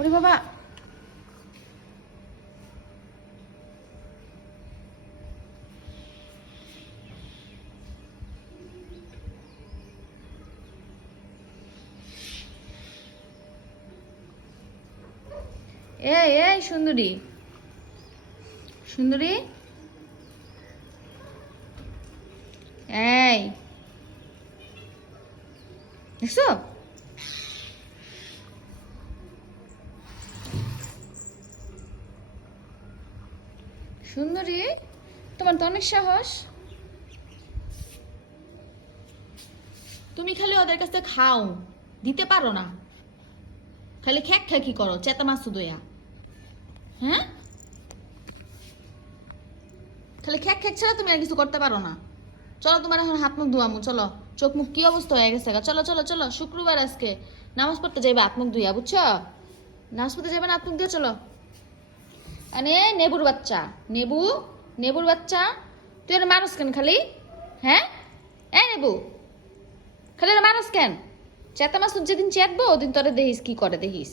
ওরে বাবা, এই এই সুন্দরী, সুন্দরী, এই দেখছো? সুন্দরী, তোমার তো অনেক সাহস। তুমি খালি ওদের কাছে খাও, দিতে পারো না, খালি খ্যাক খ্যাকি করো চেতা মাসু দইয়া। হ্যাঁ, খালি খ্যাক খ্যাক ছাড়া তুমি আর কিছু করতে পারো না। চলো তোমার এখন হাত মুখ ধোয়ামু, চলো। চোখ মুখ কি অবস্থা হয়ে গেছে গা। চলো চলো চলো, শুক্রবার আজকে নামাজ পড়তে যাইবা হাত মুখ ধুইয়া, বুঝছো? নামাজ পড়তে যাবে না, হাত মুখ দিয়ে চলো। আরে নেবুর বাচ্চা, নেবু, নেবুর বাচ্চা, তুই আর মানুষ কেন খালি? হ্যাঁ, এ নেবু, খালি আর মানুষ কেন? চেতা মাসুদ যেদিন চেতবো ওদিন তোরে দেখিস কি করে, দেখিস।